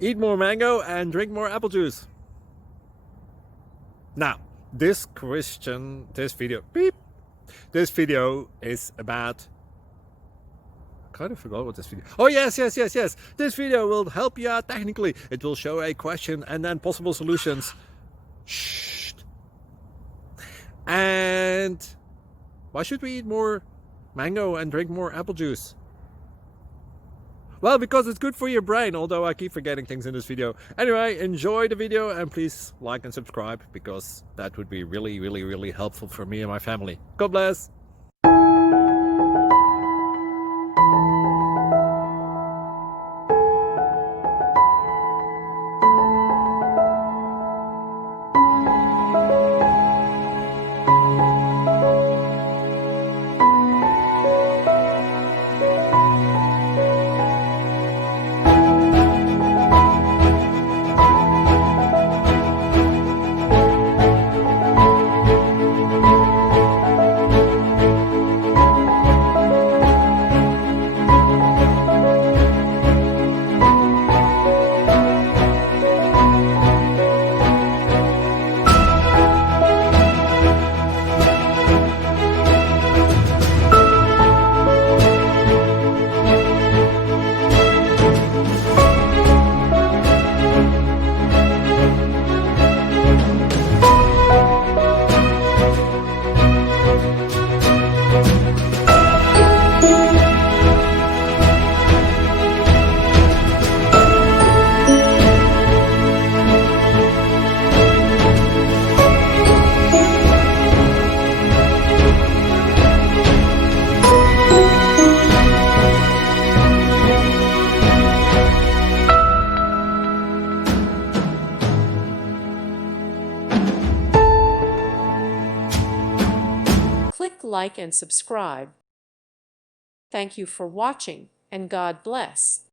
Eat more mango and drink more apple juice. Now, this video is about, I kind of forgot what this video. Oh yes. This video will help you out technically. It will show a question and then possible solutions. Shh. And why should we eat more mango and drink more apple juice? Well, because it's good for your brain, although I keep forgetting things in this video. Anyway, enjoy the video and please like and subscribe, because that would be really helpful for me and my family. God bless! Click like and subscribe. Thank you for watching, and God bless.